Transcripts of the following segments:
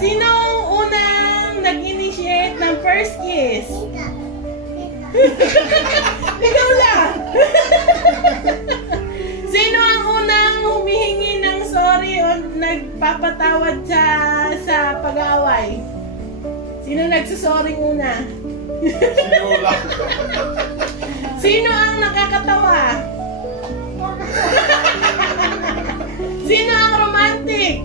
Sino ang unang nag-initiate ng first kiss? Ikaw lang! Sino ang unang humihingi ng sorry o nagpapatawad sa pag-away? Sino nagsasorry muna? Sino lang? Sino ang nakakatawa? Sino ang romantic?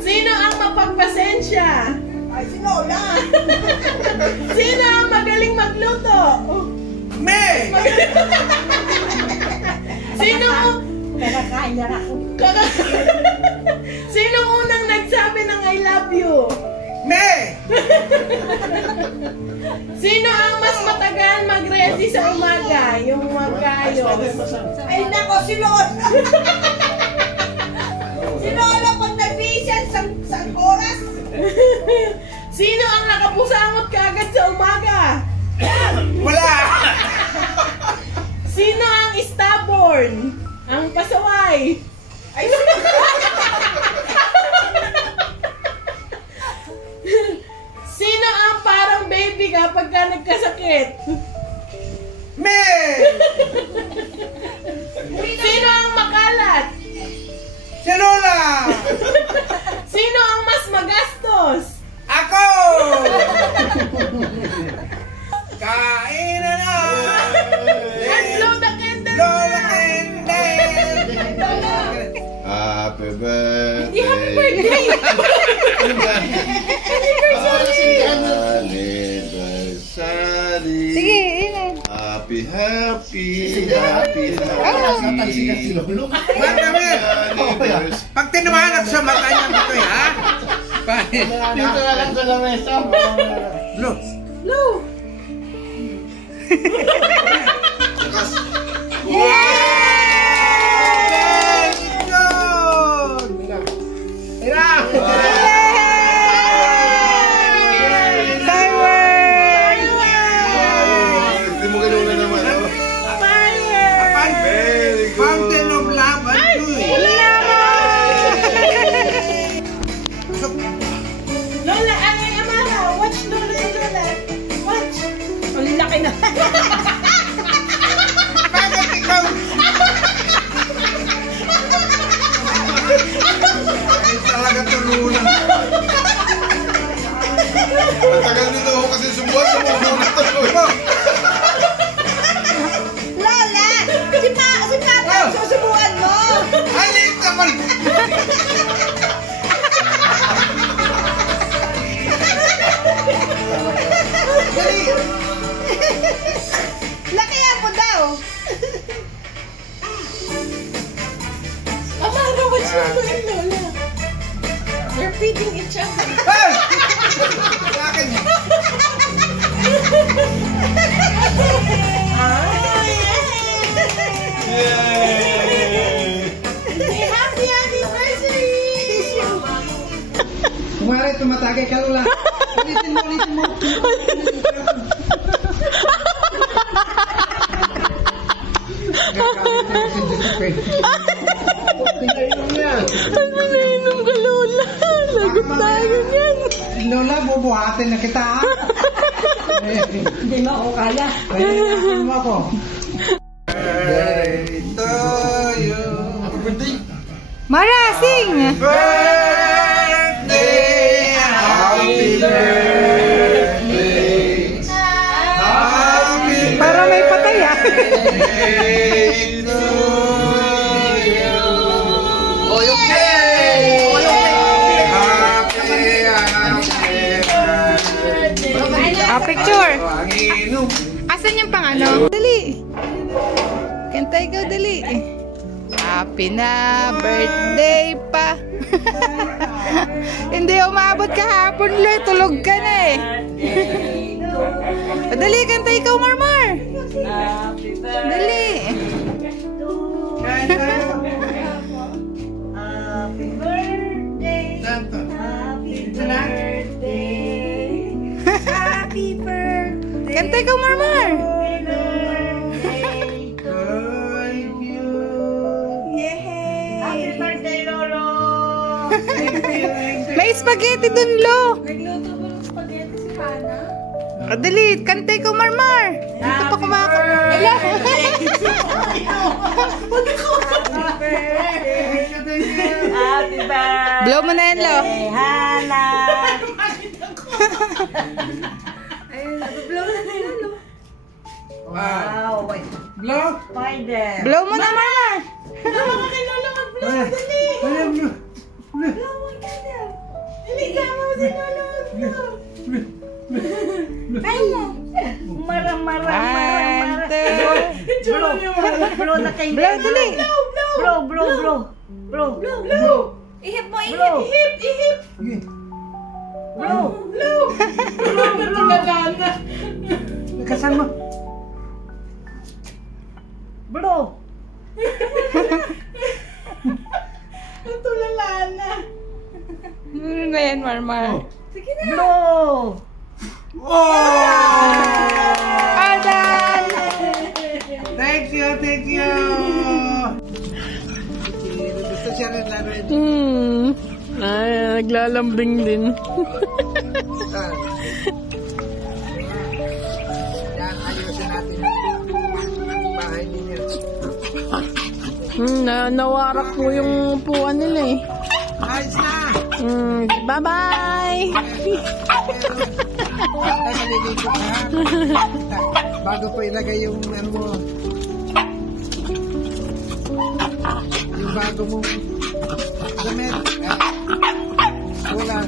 Sino ang mapagpasensya? Ay, sino lang? Sino ang magaling magluto? Me! Sino Nakakain na ako. Sino unang nagsabi ng I love you? Me! Sino ang mas matagal mag-ready sa umaga? Yung magayo. Ay, nako, si Lola. Si Lola pag nag-vision sa oras. Sino ang nakapusangot kaagad sa umaga? Wala! Sino ang stubborn? Ang pasaway? Ay, Sino ang parang baby kapag ka nagkasakit? Me! Sino ang makalat? Si Lola! Sino ang mas magastos? Ako! Kain na na! And blow the candle! Lola and Happy birthday. Hindi happy birthday! Anniversary. Sige, yun. Happy, happy, happy, happy. Pag tinawanan sa mata niya dito, ha? Dito na lang sa lamesa. Look. Blow! Hindi mo ganun naman. Very good. Fountain of love and joy. Lola, ay Amara, watch Lola si Lola. Watch. ang laki na. Bakit ikaw? Talaga tulunan. Matagal nito ako kasi subuhan. Sumusunod ako. Lola, si Papa, susubukan mo. Halip naman! Lakihan mo daw. Amara, watch Lola and Lola. They're feeding each other. Hey! Sa akin. Happy anniversary! Kumari, tumatagay ka, Lola. Ulitin mo, ulitin mo. Ano na inom ka, Lola? Lagot tayo yan. Lola, bubuhatin na kita, ha? Hindi mo ako kaya. Kaya mo ako. Birthday to you. Mara, sing! Birthday, happy birthday. Happy Para may patay, ah. birthday to you. Picture. Ang inom. Asan yung pang ano? Dali. Kanta ikaw, dali. Happy na birthday pa. Hindi umabot kahapon, Loy. Tulog ka na eh. Dali, kanta ikaw, Marmar. Dali. Happy birthday. Happy birthday. Happy birthday. Kanta ikaw, Marmar. To you. Yay! Happy birthday, Lolo! May spaghetti dun, Lo. Nagluto ko ng spaghetti si Hana. Dali, kantay ko, Marmar. Dito pa kumakain. Happy birthday, Blow mo na yan, Lo. Hana. Ayun, blow na nila, Lo. Wow, wait. Blow. Spider. Blow mo na, Marmar. Mara. One, two. Blow na kayo. Blow, dali. Blow. Ihip mo, ihip. Blow. Nakasan mo. Blow. Ano na yan, Marmar? Blow. All done. Thank you. Gusto siya rin laro ito. Ay, naglalambing din. Yan, ayusin natin. Bahay ninyo. Nawarak po yung upuan nila eh. Ayos na! Bye-bye! Ay, maliligo ka. Bago po ilagay yung ano mo. Yung bago mong damit. Wala.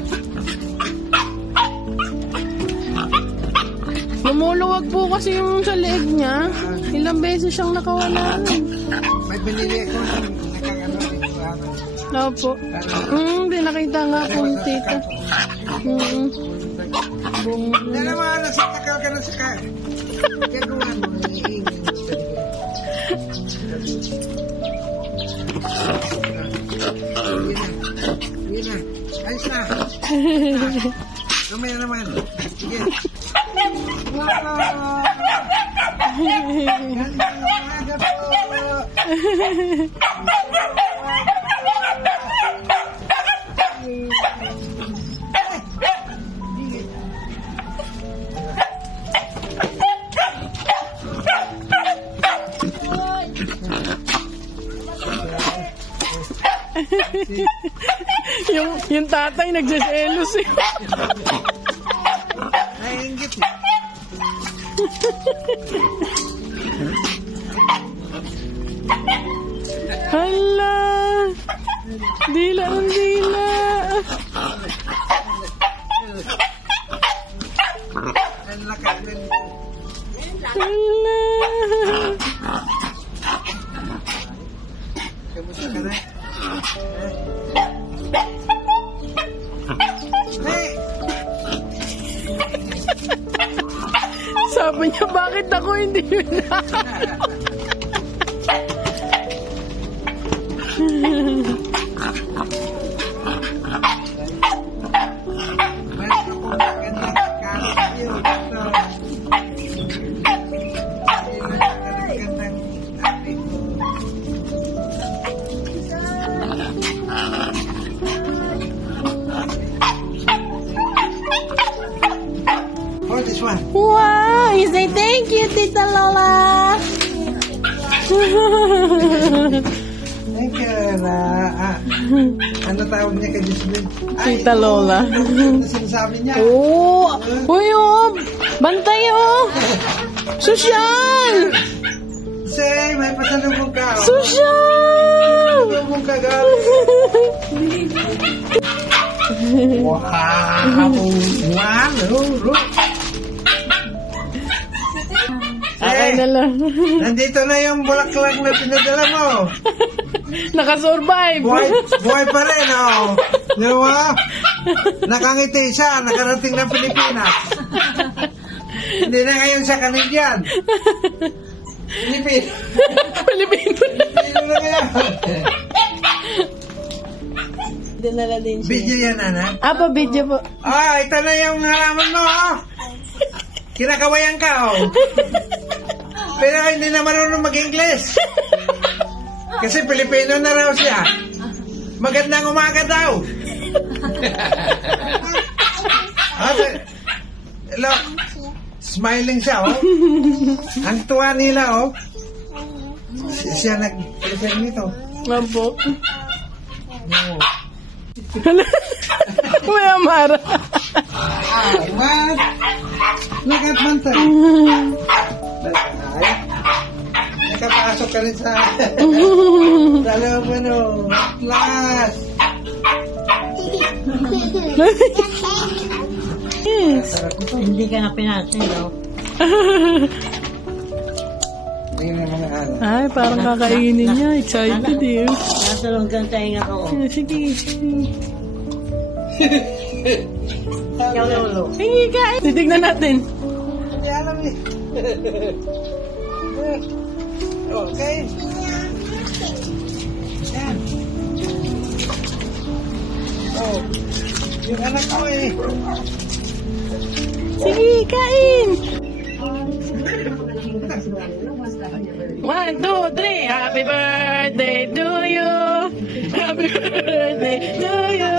Lumuluwag po kasi yung sa leeg niya. Ilang beses siyang nakawala. May binili ako ng nakagano dito. Opo. Hindi nakita nga po yung tita. Dala mo, nasa takal ka na sa kaya. Gagawa mo, iingin mo sa Yun na. Ayos na. Kamaya naman. Sige. Wow! Galing na umaga po. yung tatay nagsiselos eh. Naiingit eh. Hala! Dila ang dila. Ang lakas din. Hala! Kamusta ka na? Hey! Sabi niya, bakit ako hindi yun na? Meron ako magandang kayo dito. Magandang api ko. Oh, this one. Wow! You say thank you, Tita Lola! Thank you, ano tawag niya kay Jocelyn? Tita Lola. Ano sinasabi niya? Oh! Uy, oh! Bantay, oh! Sosyal! Say, may pasalubong ka. Sosyal! Pasalubong ka, girl. Wow! Wow! Okay na lang. Nandito na yung bulaklak na pinadala mo. Nakasurvive. Buhay pa rin, oh. Di ba? Nakangiti siya, nakarating ng Pilipinas. Hindi na ngayon sa Canadian. Pilipino. Pilipino na ngayon. Dinala din siya. Video yan, Ana. Apa, video po. Ah, ito na yung halaman mo, oh. Kinakawayan ka, oh. Pero hindi na marunong mag-English. Kasi Pilipino na raw siya. Magandang umaga daw. Look, smiling siya, oh. Ang tuwa nila, oh. Siya nag-present nito. Mampo. Oh. Kuya Mara. What? Look at Mantay. Nakapasok ka rin sa looban, oh. Class. Hindi ka na pinatay daw. Tingnan mo na, ano. Ay, parang kakainin niya. Excited eh. Nasalong kang tainga ko. Sige, sige. Yaw lolo. Sige, kain. Titignan natin. Hindi alam eh. Okay. Yan. Oh, yung anak ko eh. Sige, kain. 1, 2, 3. Happy birthday to you. Happy birthday to you.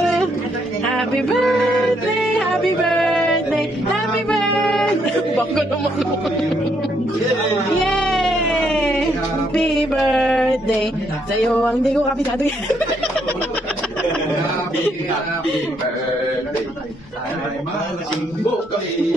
Happy birthday, happy birthday, happy birthday. Bako naman. Yay! Happy birthday. Sa'yo ang hindi ko kapitado. Happy birthday. Ay, malasing mo kami.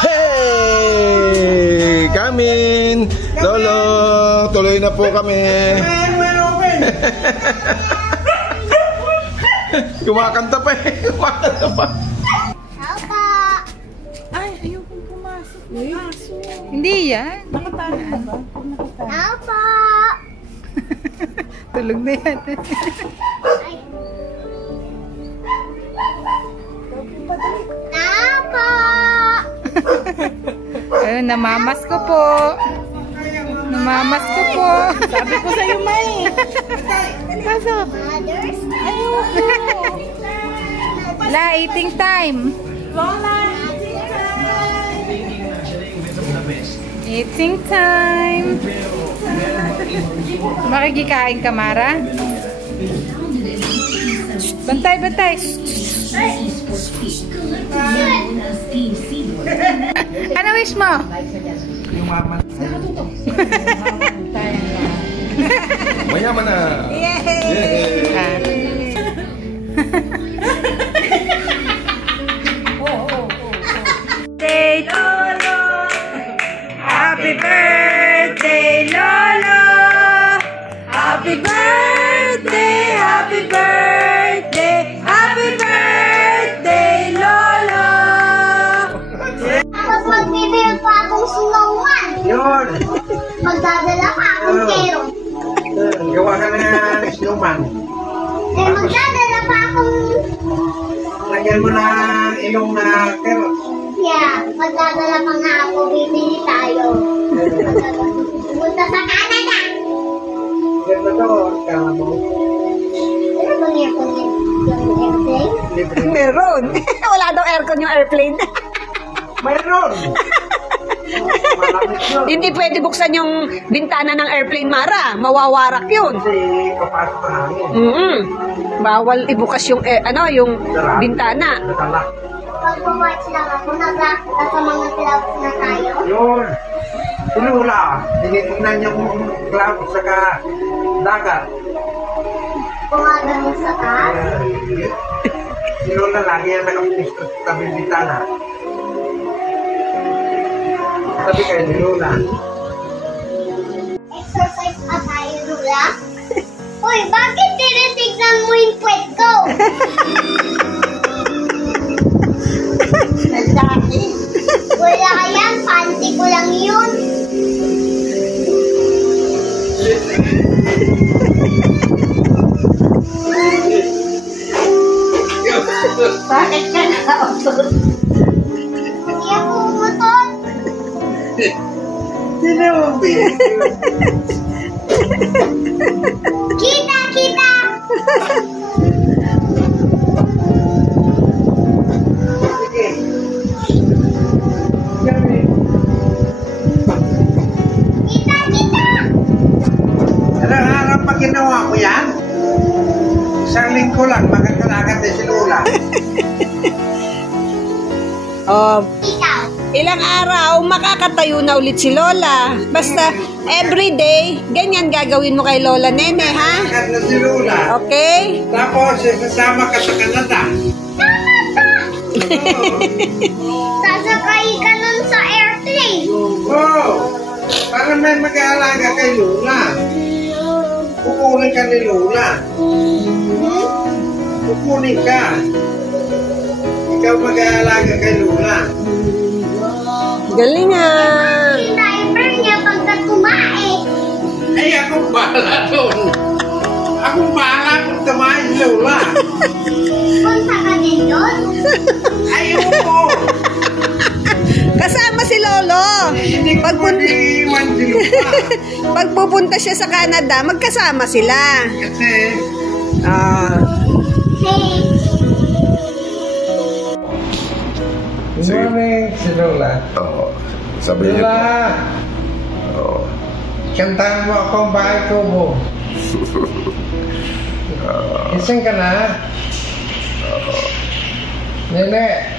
Hey! Kamin! Lolo! Tuloy na po kami. Kumakanta pa eh. Kumakanta pa. Ay, ayokong pumasok. Hindi yan. Nakatalo ka ba? Alpha! Tulog na yan. Alpha! Ayun, namamas ko po. Namamas ko po. Sabi ko sa'yo, May. Pasok. Mothers? La, eating time. Eating time. Makikikain ka, Mara? Bantay, bantay. Ano wish mo? Yung mama. Mayaman na. Yay! Ah. Birthday to Lolo. Happy birthday, Lolo. Happy birthday, happy birthday, happy birthday, Lolo. Tapos magbibigay pa akong sinungan. Yun. Magdadala pa akong kero. Gawa ka na ng snowman. Eh, magdadala pa akong... Lagyan mo na ilong na carrot. Yeah, magdadala pa nga ako. Bibili tayo. Punta sa Canada. Ganda to. Kala mo. Ano bang aircon yung airplane? Libre. Meron. Wala daw aircon yung airplane. Mayroon. Malamig yun. Hindi pwede buksan yung bintana ng airplane, Mara. Mawawarak yun. Kasi papasok na hangin. Bawal ibukas yung yung bintana. Nadala. Pag-watch lang ako, nasa mga clouds na tayo. Yun. Sinula. Tinitingnan yung cloud saka dagat. Gumagano sa taas. Sinula lagi yan nakapisto sa tabi bintana. Sabi kayo ni Lula. Exercise pa tayo, Lula. Uy, bakit tinitignan mo yung puwet ko? Nandaki. Wala yan, panty ko lang yun. Bakit ka na-autot? Hindi ako umutot. naman, baby. Kita, kita. Sige. Gabi. Kita, kita. Ilang araw pa ginawa ko yan? Isang linggo lang, makakalakad na si Lola. Ikaw. Ilang araw, makakatayo na ulit si Lola. Basta, everyday, ganyan gagawin mo kay Lola Nene, ha? Makakalakad na si Lola. Okay? Tapos, sasama ka sa Canada. Sasakay ka nun sa airplane. Oo. Para may mag-aalaga kay Lola. Kukunin ka ni Lola. Kukunin ka. Ikaw mag-aalaga kay Lola. Galing nga. Yung diaper niya pagka kumain. Ay, akong bahala doon. Akong bahala kung tumahin Lola. Punta ka din doon. Ay, oo. Kasama si Lolo. Hindi ko pwede iwan si Lola. Pag pupunta siya sa Canada, magkasama sila. Kasi, Hey. good morning si Lola. Oo. Sabi niya. Lola, Oo. kantahan mo akong bahay kubo. Isang ka na? Nene.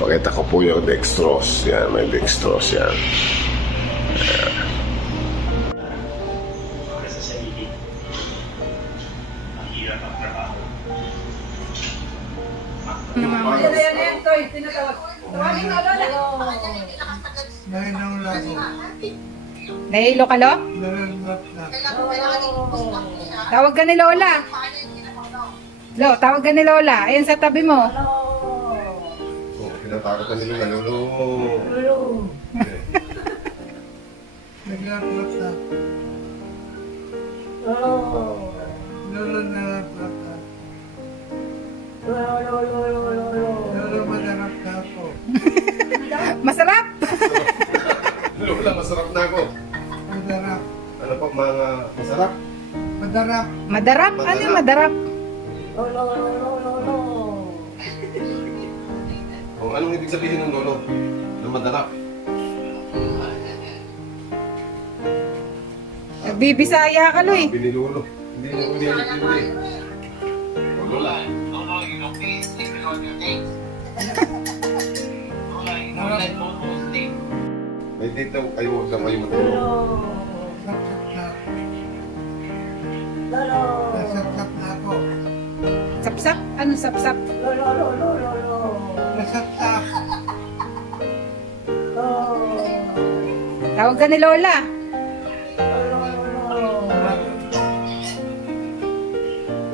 Pakita ko po yung dextrose. Yan, may dextrose yan. Nahihilo ako. Nahilo ka, Lo? Nalulot na. Tawag ka ni Lola. Lo, tawag ka ni Lola. Ayan sa tabi mo. Oh, pinatakot na nila. Lolo. Naglaplap na. Lolo nalaplap na. Lolo madarap na ako. Masarap! Lola, masarap na ako. Madarap. Ano pa mga masarap? Madarap. Madarap? Ano yung madarap? Oh, anong ibig sabihin ng lolo? Na madarap? Nagbibisaya ka, Lo eh. Binilolo. Hindi na ulit. Oh, Lola. May date na kayo sa kayo matulog. Nasaksak na ako. Sapsap? Ano sapsap? Nasaksak. Tawag ka ni Lola.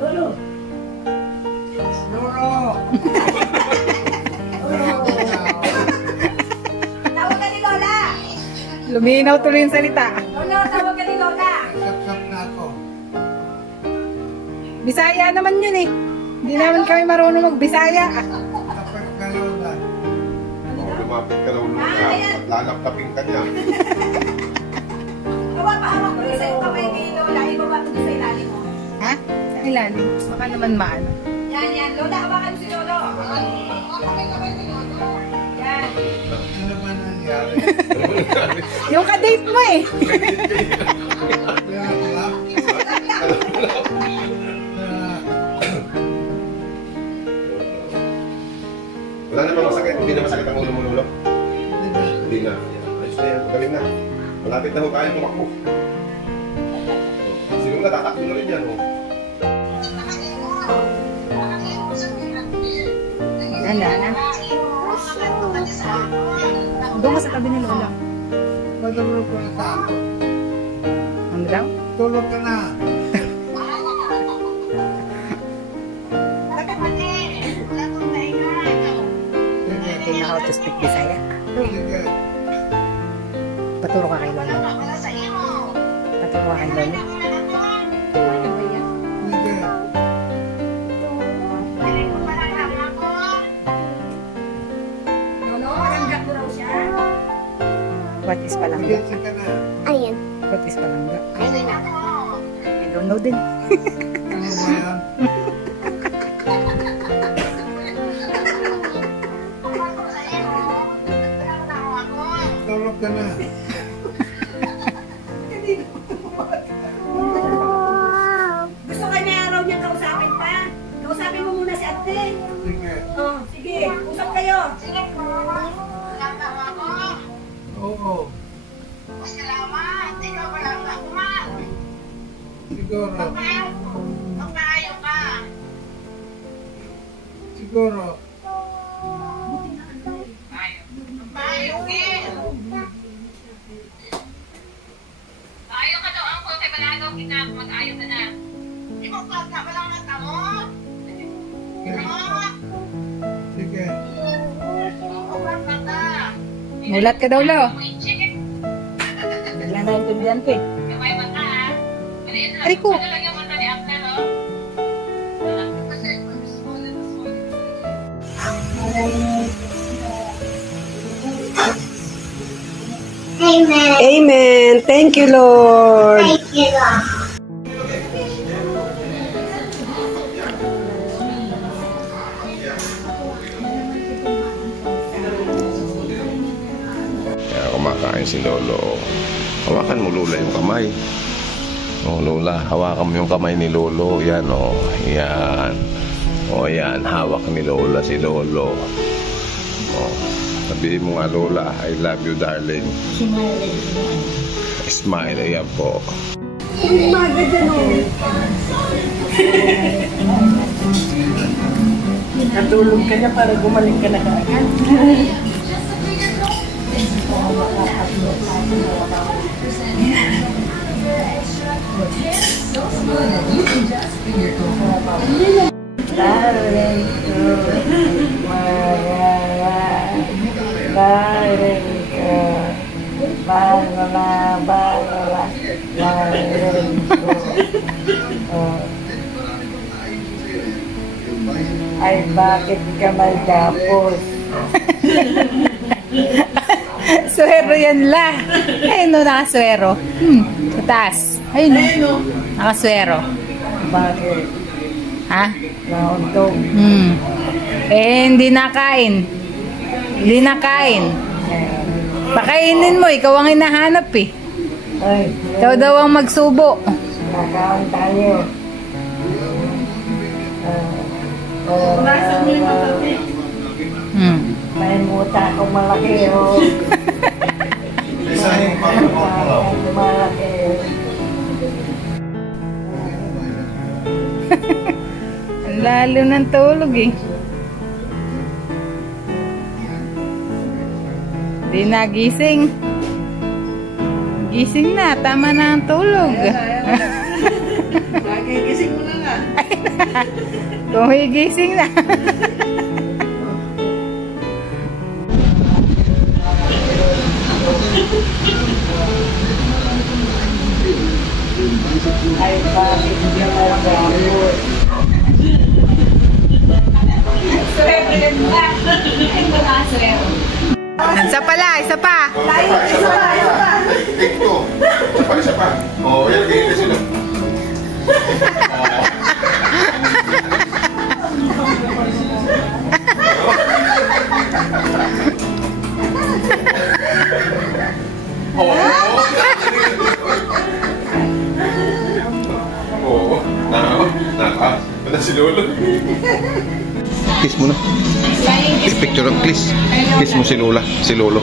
Lolo. Luminaw tuloy yung salita. Nasaksak na ako. Bisaya naman yun eh. Hindi naman kami marunong magbisaya. Kapag ka Lola. Oh, lumapit ka daw Lola. At lalaptapin ka niya. Ha? Sa ilalim? Baka naman maano. Ano ba nangyari? Yung ka-date mo eh. Nalaplap. Wala namang masakit. Hindi na masakit ang ulo mo, Lolo. Hindi na. Ayos na yan. Galing na. Malapit na ho tayo tumakbo. Si Lola, tatakbo na rin yan. Oh. Ana. Doon ka sa tabi ni Lola. Matulog ko na sa ako. Ano daw? Tulog ka na. Hindi na how to speak Bisaya. Sige. Paturo ka kay Lola. Paturo ka kay Lola. Sige. What is palangga? Mag-iisip ka na. Ayan. What is palangga? I don't know din. Ano ba yan? Tulog ka na. Gusto ka niya araw niya kausapin pa? Kausapin mo muna si ate. Sige. Oh, sige, usap kayo. Oo. Salamat. Ikaw pa lang ako, ma. Siguro. Magpaayo ka. Siguro. Magpaayo ka. Ayaw ka daw ang kay Balagaw kita. Mag-ayaw ka na. Di mo pa na walang mata mo? Sige. Walang mata. Mulat ka daw, Lo. Biglang naintindihan ko eh. May mata, ha? Aray ko. Ano lang yung mata ni Apna, no? Amen. Amen. Thank you, Lord. Thank you, Lord. Kaya kumakain si Lolo. Hawakan mo, Lola, yung kamay. Oh, Lola, hawakan mo yung kamay ni Lolo. Yan, oh. Yan. Oh, yan. Hawak ni Lola si Lolo. Oh. Sabihin mo nga, Lola, I love you, darling. Smile. Ayan po. Natulog ka na para gumaling ka na kaagad. Ay, bakit ka magdapos? Swero yan la. Ayun no, nakaswero. Sa taas. Ayun no. Nakaswero. Bakit? Ha? Nauntog. Eh, hindi nakain. Hindi nakain. Pakainin mo, ikaw ang hinahanap eh. Ay, Ikaw daw ang magsubo. nakaon tayo. Nasa mo yung matati. May muta akong malaki, oh. Malaki. Ang lalim ng tulog eh. Di nagising. Gising na, tama na ang tulog. Magigising mo na nga. Kung higising na. Ay, bakit ka magdapos? Isa pala, isa pa. Take two. Isa pa. Oh, yan. Ganyan sila. Oo. Wala si Lolo. Kiss mo na. Picture ang kiss. Kiss mo si Lola. Si Lolo.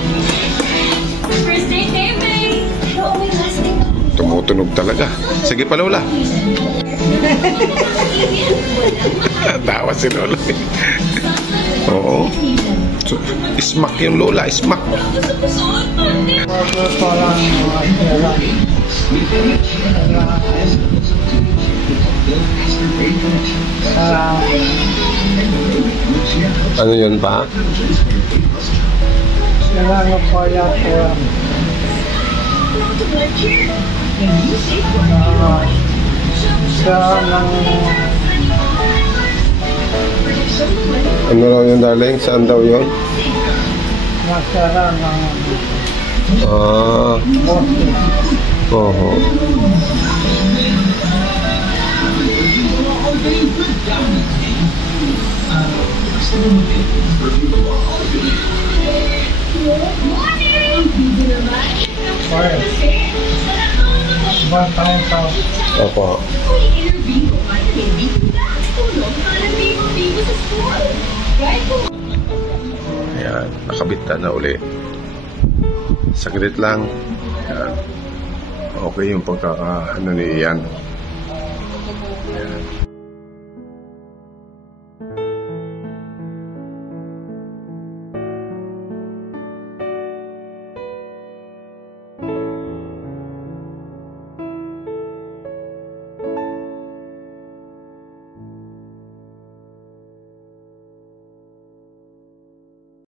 Tumutunog talaga. Sige pa, Lola. Tawa si Lola. Oo. So, smack yung Lola. Smack. Ano yun pa? Kailangan ko yan po. Ano raw yun, darling? Saan daw yun? Masarang Oo. One time sa Opo. Ayan, nakabit na uli. Saglit lang. Ayan. Okay yung pagkaka, ano ni Ian.